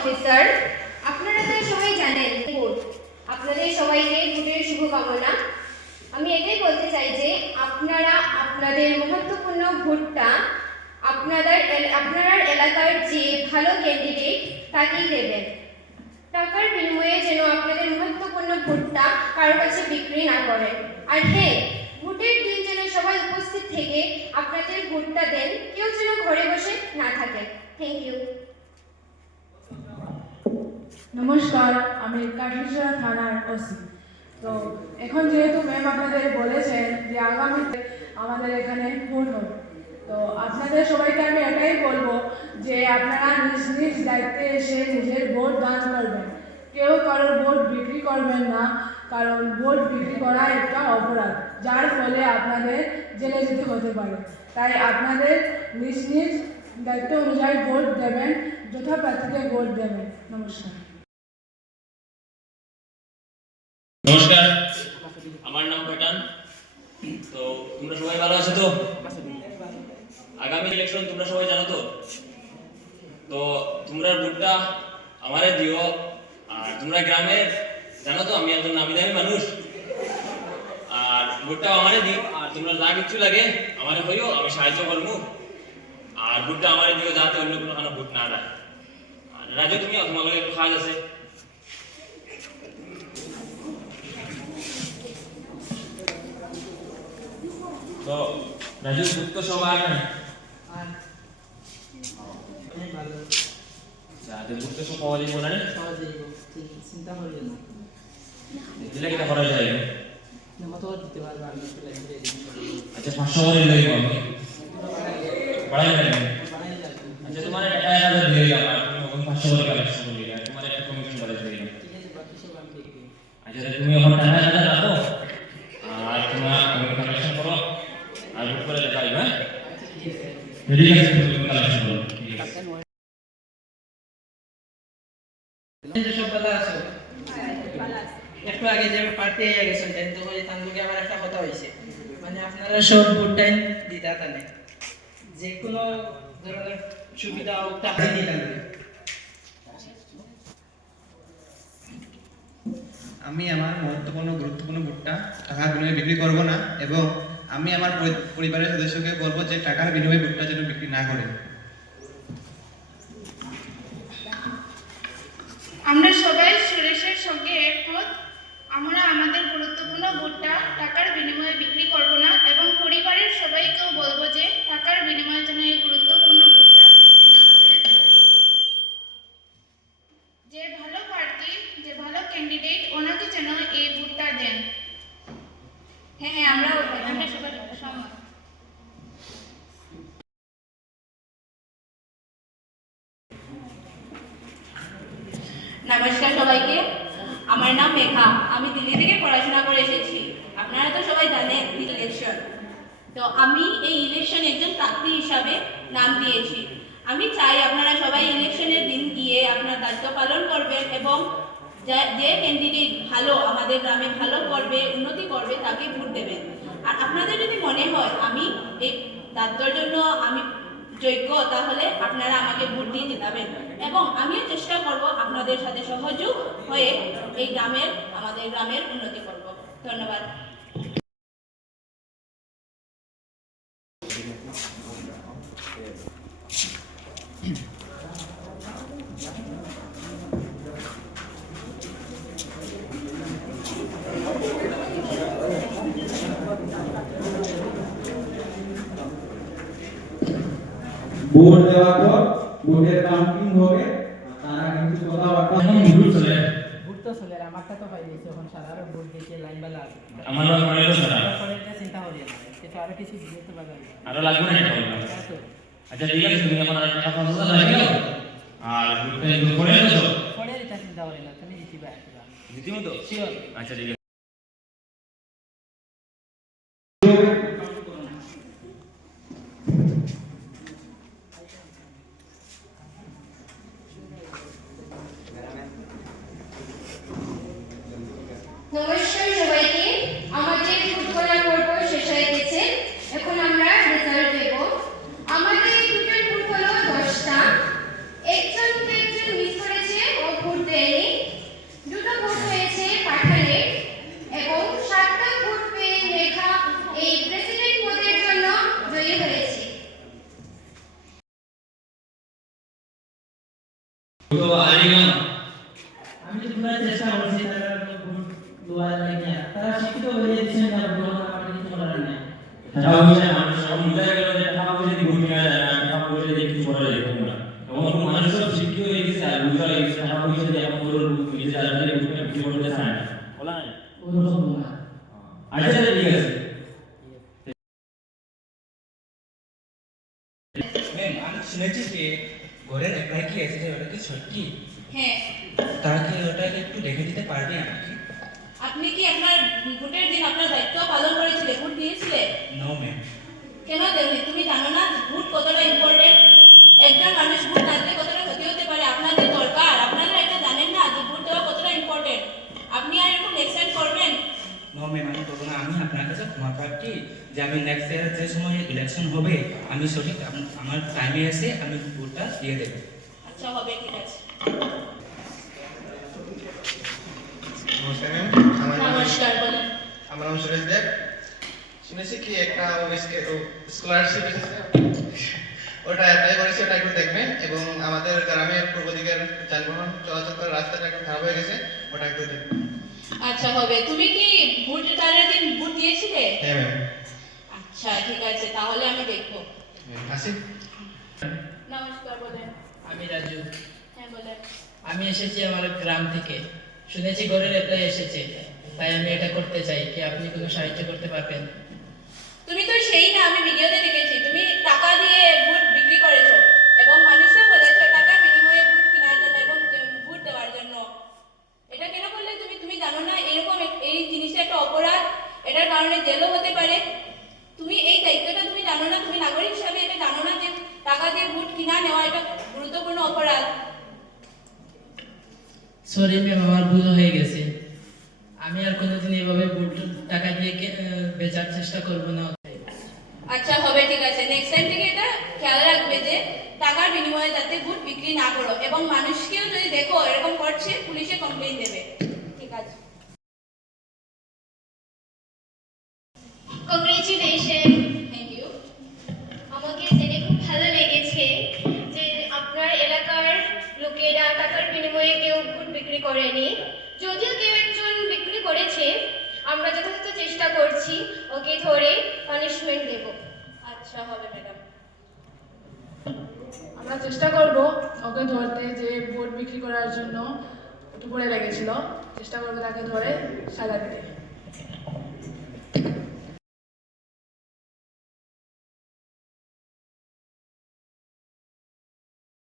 Officer, আপনারা তো সবাই জানেন ভোট। আপনাদের সবাইকে ভোটের শুভকামনা। আমি এটাই বলতে চাই যে আপনারা আপনাদের মহত্বপূর্ণ ভোটটা আপনার এলাকার যে ভালো ক্যান্ডিডেট তাকেই দেবেন। টাকার বিনিময়ে যেন আপনাদের মহত্বপূর্ণ ভোটটা কারো কাছে বিক্রি না করেন। আর হ্যাঁ, ভোটের দিন যেন সবাই উপস্থিত থেকে আপনাদের ভোটটা দেন, কেউ যেন ঘরে বসে না থাকে। Thank you. নমস্কার, আমি কাঠবিছড়া থানার ওসি। তো এখন যেহেতু ম্যাম আপনাদের বলেছেন যে আগামীতে আমাদের এখানে ভোট হবে, তো আপনাদের সবাইকে আমি এটাই বলবো যে আপনারা নিজ নিজ দায়িত্বে এসে নিজের ভোট দান করবেন। কেউ কারোর ভোট বিক্রি করবেন না, কারণ ভোট বিক্রি করা একটা অপরাধ, যার ফলে আপনাদের জেলে যেতে হতে পারে। তাই আপনাদের নিজ নিজ দায়িত্ব অনুযায়ী ভোট দেবেন, যথা প্রার্থীকে ভোট দেবেন। নমস্কার। নমস্কার, আমার নাম পাঠান। তো তোমরা সবাই ভালো আছো তো? আগামী ইলেকশন তোমরা সবাই জানো তো? তো তোমরা ভোটটা আমারে দিও। আর তোমরা গ্রামে জানো তো আমি একজন নামি দামি মানুষ, আর ভোটটা আমারে দিও। আর তোমরা যা কিছু লাগে আমারে কইও, আমি সাহায্য করবো। আর ভোটটা আমারে দিও যাতে অন্য কোনো ভোট না দেয়। আর রাজু তুমি তোমার একটু কাজ আছে। তো রাজু ভোট তো সব আর ভোট তো সব পাওয়া যাইব না? চিন্তা করিও না, দিলে কিটা করা যায়? মতো দিতে পারবো আমি। আচ্ছা 500 করে লইব আমি বাড়াই লাগবে। আচ্ছা তোমার টাকা 1000 দিয়ে দিলাম, আর তুমি ওখানে 500 করে কালেকশন করে দিলে তোমার একটা কমিশন বাড়াই দিলাম। ঠিক আছে, বাকি সব আমি দেখবো। আচ্ছা তুমি ওখানে টাকা 1000 রাখো, আর তোমরা কালেকশন করো, আর ভোট করে দেখাই। হ্যাঁ ঠিক আছে, তুমি কালেকশন করো। ঠিক আছে, সব ভালো আছো? একটু আগে যে পার্টি হয়ে গেছেন তাই তো বলি তার লগে আমার একটা কথা হইছে, মানে আপনারা সব ভোট টাইম দিতা তানে যে কোনো ধরনের সুবিধা হোক টাকা দিতা। আমি আমার গুরুত্বপূর্ণ ভোটটা টাকার বিনিময়ে বিক্রি করব না, এবং আমি আমার পরিবারের সদস্যকে বলবো যে টাকার বিনিময়ে ভোটটা যেন বিক্রি না করে। আমরা সবাই সুরেশের সঙ্গে একমত। আমরা আমাদের গুরুত্বপূর্ণ ভোটটা টাকার বিনিময়ে বিক্রি করব না, এবং পরিবারের সবাইকেও বলবো যে টাকার বিনিময়ে যেন এই গুরুত্বপূর্ণ ভোটটা বিক্রি না করেন। যে ভালো প্রার্থী, যে ভালো ক্যান্ডিডেট, ওনাকে যেন এই ভোটটা দেন। হ্যাঁ, আমরা সবাই সহমত। নমস্কার সবাইকে, আমার নাম মেঘা। আমি দিল্লি থেকে পড়াশোনা করে এসেছি। আপনারা তো সবাই জানেন ইলেকশন, তো আমি এই ইলেকশন একজন প্রার্থী হিসাবে নাম দিয়েছি। আমি চাই আপনারা সবাই ইলেকশনের দিন গিয়ে আপনার দায়িত্ব পালন করবেন, এবং যে ক্যান্ডিডেট ভালো আমাদের গ্রামে ভালো করবে, উন্নতি করবে, তাকে ভোট দেবেন। আর আপনাদের যদি মনে হয় আমি এই দায়িত্বের জন্য আমি যোগ্য, তাহলে আপনারা আমাকে ভোট দিয়ে জেতাবেন, এবং আমিও চেষ্টা করব আপনাদের সাথে সহযোগ হয়ে এই আমাদের গ্রামের উন্নতি করব। ধন্যবাদ। ভোট দেওয়ার পর ভোটের কাউন্টিং হবে, তারা কিছু কথাবার্তা ভোট চলে ভোট তো চলে, আমারটা তো হয়ে গেছে, এখন সাধারণ ভোট দিতে লাইন বেলা আছে। আমার মানে তো সারা পরে চিন্তা করিও না, কিন্তু আরো কিছু দিয়ে তো বাজার আরো লাগবে না এটা বললাম। আচ্ছা ঠিক আছে, তুমি এখন আর টাকা পয়সা লাগিও, আর ভোটটা একটু করে দাও। পরে এটা চিন্তা করি না, তুমি জিতিবা একটা। জিতিমো তো? শিওর। আচ্ছা ঠিক আছে। নমস্কার সবাইকে, আমাদের ভোট গণনা পর্ব শেষ হয়ে গেছে। এখন আমরা রেজাল্ট দেব। আমাদের টোটাল ভোট হলো 10টা। একজন মিস করেছে তো আরিগাম আমি তো পুরো চেষ্টা করছি তারা ভোট দেওয়ার লাগে তারা শিক্ষিত হয়ে দিচ্ছেন না ভোট আমার কিছু করার নাই টাকা পয়সা মানুষ সব বুঝা গেল যে টাকা পয়সা দিয়ে ভোট কেনা যায় না, টাকা পয়সা দিয়ে কিছু করা যায় না। এবং মানুষ সব শিক্ষিত হয়ে গেছে আর বুঝা হয়ে গেছে টাকা পয়সা দিয়ে এখন ওর নিজে যারা কিছু করতে চায় না, বলা নাই ওরকম না। আচ্ছা ঠিক আছে। ম্যাম আমি শুনেছি যে ঘরের অ্যাপ্লাই কি এসেছে ওটা কি সত্যি? হ্যাঁ, তারা কি ওটাকে একটু দেখে দিতে পারবে আমাকে? আপনি কি আপনার ভোটের দিন আপনার দায়িত্ব পালন করেছিলে, ভোট দিয়েছিলে? No ma'am. কেন দেবনি? তুমি জানো না ভোট কতটা ইম্পর্টেন্ট? একজন মানুষ ভোট না দিলে কতটা ক্ষতি হতে পারে? আপনাদের দরকার, আপনারা এটা জানেন না যে ভোট দেওয়া কতটা ইম্পর্টেন্ট? আপনি আর এরকম নেক্সট টাইম করবেন? নো ম্যাম আমি করবো না। আমি আপনার কাছে ক্ষমা প্রার্থী যে আমি নেক্সট ইয়ার যে সময় ইলেকশন হবে আমি সঠিক আমার টাইমে এসে আমি ভোটটা দিয়ে দেবো। আচ্ছা হবে, ঠিক আছে। নমস্কার ম্যাম, নমস্কার, বলেন। আমার নাম সুরেশ দেব। শুনেছি কি একটা স্কলারশিপ এসেছে, ওটা অ্যাপ্লাই করেছি, ওটা একটু দেখবেন। এবং আমাদের গ্রামের পূর্ব দিকের যানবাহন চলাচল করার রাস্তাটা একটু খারাপ হয়ে গেছে, ওটা একটু দেখবেন। আচ্ছা হবে। তুমি কি ভোটের দিন ভোট দিয়েছিলে? হ্যাঁ ম্যাম। আচ্ছা ঠিক আছে, তাহলে আমি দেখবো। আসি। নমস্কার, বলেন। আমি রাজু, হ্যাঁ বলেন। আমি এসেছি আমার গ্রাম থেকে। শুনেছি ঘরের অ্যাপ্লাই এসেছে, তাই আমি এটা করতে চাই। কি আপনি কোনো সাহায্য করতে পারবেন? তুমি তো সেই না, আমি ভিডিওতে দেখেছি তুমি টাকা দিয়ে ভোট বিক্রি করেছো এবং মানুষকে বলেছো টাকার বিনিময়ে ভোট কেনার জন্য এবং ভোট দেওয়ার জন্য। এটা কেন করলে তুমি? তুমি জানো না এরকম এই জিনিসটা একটা অপরাধ, এটার কারণে জেলও হতে পারে। তুমি এই দায়িত্বটা তুমি জানো না? তুমি নাগরিক হিসাবে এটা জানো না যে টাকা দিয়ে ভোট কিনা নেওয়া এটা গুরুত্বপূর্ণ অপরাধ? সরি ম্যাম, আমার ভুল হয়ে গেছে। আমি আর কোনোদিন এভাবে ভোট টাকা দিয়ে বেচার চেষ্টা করব না। আচ্ছা হবে, ঠিক আছে। নেক্সট টাইম থেকে এটা খেয়াল রাখবে যে টাকার বিনিময়ে যাতে ভোট বিক্রি না করো, এবং মানুষকেও যদি দেখো এরকম করছে পুলিশে কমপ্লেইন দেবে। ঠিক আছে। কংগ্রেচুলেশন। Thank you. আমাকে জেনে খুব ভালো লেগেছে যে আপনার এলাকার লোকেরা টাকার বিনিময়ে কেউ ভোট বিক্রি করেনি। যদিও কেউ একজন বিক্রি করেছে, আমরা যথাযথ চেষ্টা করছি ওকে ধরে পানিশমেন্ট দেব। আচ্ছা হবে ম্যাডাম। আমরা চেষ্টা করব ওকে ধরতে, যে ভোট বিক্রি করার জন্য একটু পরে লেগেছিল। চেষ্টা করবো তাকে ধরে সাজা দিতে।